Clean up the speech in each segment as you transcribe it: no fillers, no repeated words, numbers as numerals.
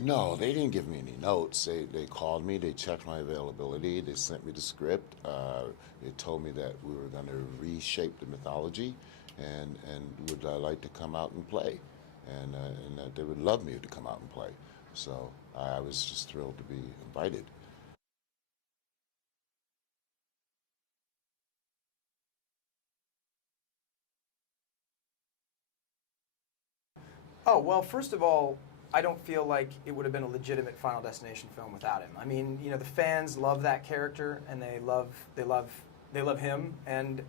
No, they didn't give me any notes. They called me, they checked my availability, they sent me the script. They told me that we were going to reshape the mythology and would I like to come out and play. And that they would love me to come out and play. So I was just thrilled to be invited. Oh, well, first of all, I don't feel like it would have been a legitimate Final Destination film without him. I mean, you know, the fans love that character, and they love him, and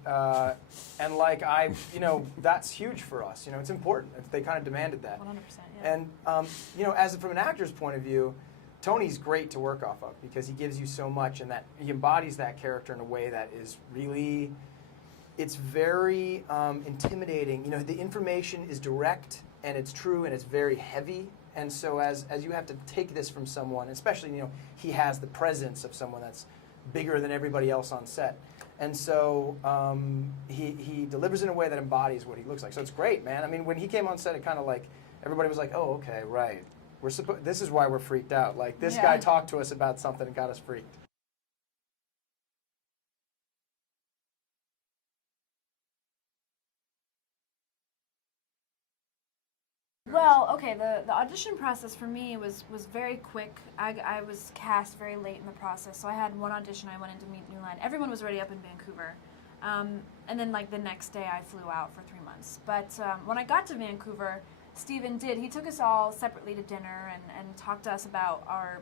like you know, that's huge for us. You know, it's important. They kind of demanded that. 100%. Yeah. And you know, as from an actor's point of view, Tony's great to work off of because he gives you so much, and that he embodies that character in a way that is really, it's very intimidating. You know, the information is direct and it's true and it's very heavy. And so as you have to take this from someone, especially, you know, he has the presence of someone that's bigger than everybody else on set. And so he delivers in a way that embodies what he looks like. So it's great, man. I mean, when he came on set, it kind of like, everybody was like, oh, okay, right. This is why we're freaked out. Like, this guy talked to us about something and got us freaked. Well, okay, the audition process for me was very quick. I was cast very late in the process, so I had one audition. I went in to meet New Line. Everyone was already up in Vancouver. And then, like, the next day I flew out for 3 months. But when I got to Vancouver, he took us all separately to dinner and talked to us about our,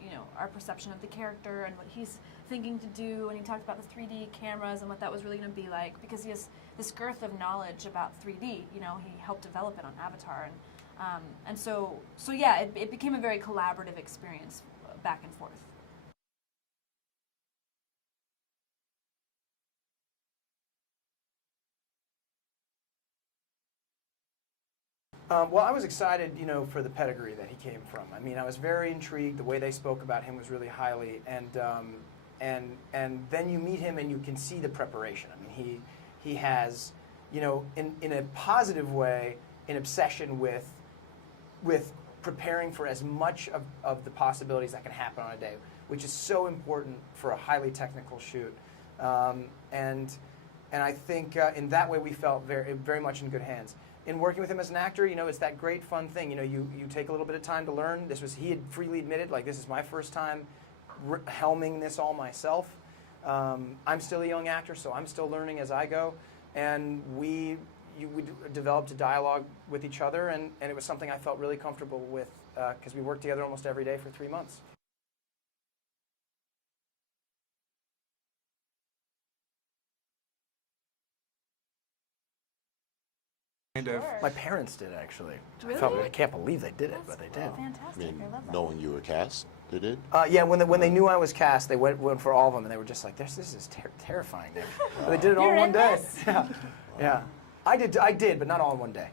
you know, our perception of the character and what he's thinking to do, and he talked about the 3D cameras and what that was really going to be like, because he has this girth of knowledge about 3D. You know, he helped develop it on Avatar, and so yeah, it became a very collaborative experience, back and forth. Well, I was excited, you know, for the pedigree that he came from. I mean, I was very intrigued. The way they spoke about him was really highly, and then you meet him and you can see the preparation. I mean, he has, you know, in a positive way, an obsession with preparing for as much of the possibilities that can happen on a day, which is so important for a highly technical shoot. And I think in that way we felt very much in good hands. In working with him as an actor, you know, it's that great fun thing. You know, you take a little bit of time to learn. He had freely admitted, like, this is my first time helming this all myself. I'm still a young actor, so I'm still learning as I go. And we developed a dialogue with each other, and it was something I felt really comfortable with because we worked together almost every day for 3 months. Sure. My parents did, actually. Really? I can't believe they did it, but they did. I Fantastic. I mean, love that. knowing you were cast, they did? Yeah, when they knew I was cast, they went for all of them, and they were just like, "This is terrifying." But they did it all You're in one in day. this? Yeah, yeah. I did, but not all in one day.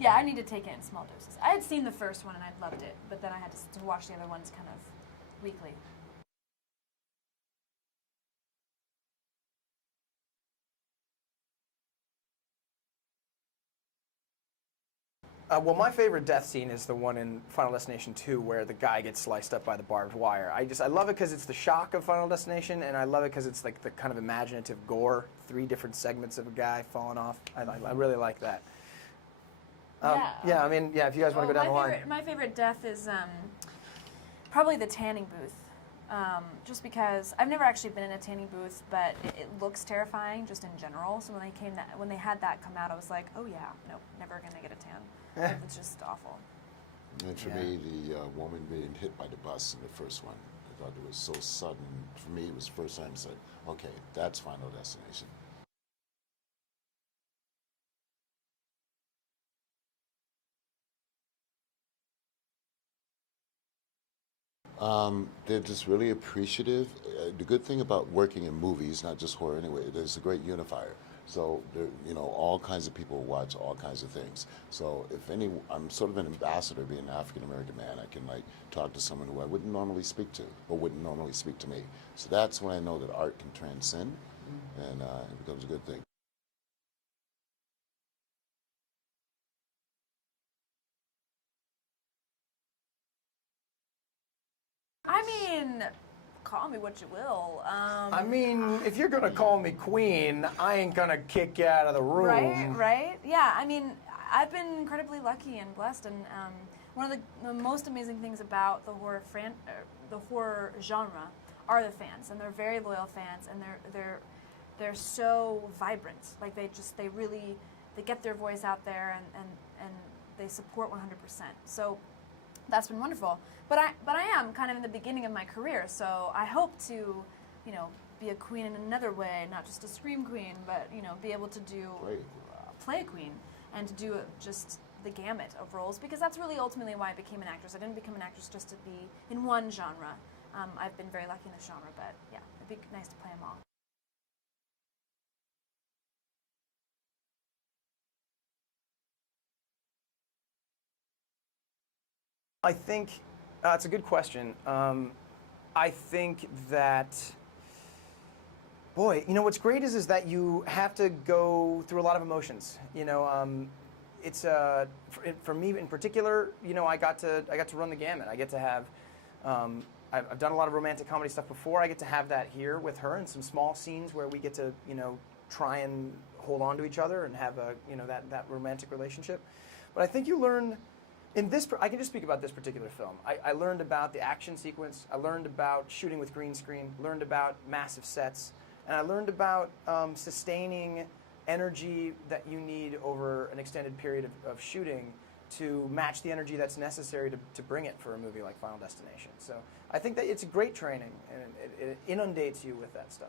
Yeah, I need to take it in small doses. I had seen the first one and I loved it, but then I had to watch the other ones kind of weekly. Well, my favorite death scene is the one in Final Destination 2 where the guy gets sliced up by the barbed wire. I love it because it's the shock of Final Destination, and I love it because it's like the kind of imaginative gore, 3 different segments of a guy falling off. I really like that. Yeah, I mean, yeah, if you guys want to go down the line. My favorite death is probably the tanning booth. Just because I've never actually been in a tanning booth, but it looks terrifying just in general. So when they had that come out, I was like, oh yeah, nope, never gonna get a tan. It's just awful. And for me, the woman being hit by the bus in the first one, I thought it was so sudden. For me, it was the first time I said, okay, that's Final Destination. They're just really appreciative. The good thing about working in movies, not just horror anyway, there's a great unifier. So there, you know, all kinds of people watch all kinds of things. So if any, I'm sort of an ambassador, being an African American man. I can like talk to someone who I wouldn't normally speak to, or wouldn't normally speak to me. So that's when I know that art can transcend, and it becomes a good thing. I mean, call me what you will. I mean, if you're gonna call me queen, I ain't gonna kick you out of the room. Right. Yeah, I mean, I've been incredibly lucky and blessed, and one of the most amazing things about the horror genre are the fans, and they're very loyal fans, and they're so vibrant. Like they get their voice out there, and they support 100%. So that's been wonderful. But I am kind of in the beginning of my career, so I hope to, be a queen in another way, not just a scream queen, but be able to do play a queen and to do just the gamut of roles, because that's really ultimately why I became an actress. I didn't become an actress just to be in one genre. I've been very lucky in this genre, but yeah, it'd be nice to play them all. I think it's a good question. I think that, boy, what's great is that you have to go through a lot of emotions. It's for me in particular. I got to run the gamut. I get to have. I've done a lot of romantic comedy stuff before. I get to have that here with her in some small scenes where we get to try and hold on to each other and have a that romantic relationship. But I think you learn. I can just speak about this particular film. I learned about the action sequence. I learned about shooting with green screen. Learned about massive sets, and I learned about sustaining energy that you need over an extended period of shooting to match the energy that's necessary to bring it for a movie like Final Destination. So I think that it's great training, and it inundates you with that stuff.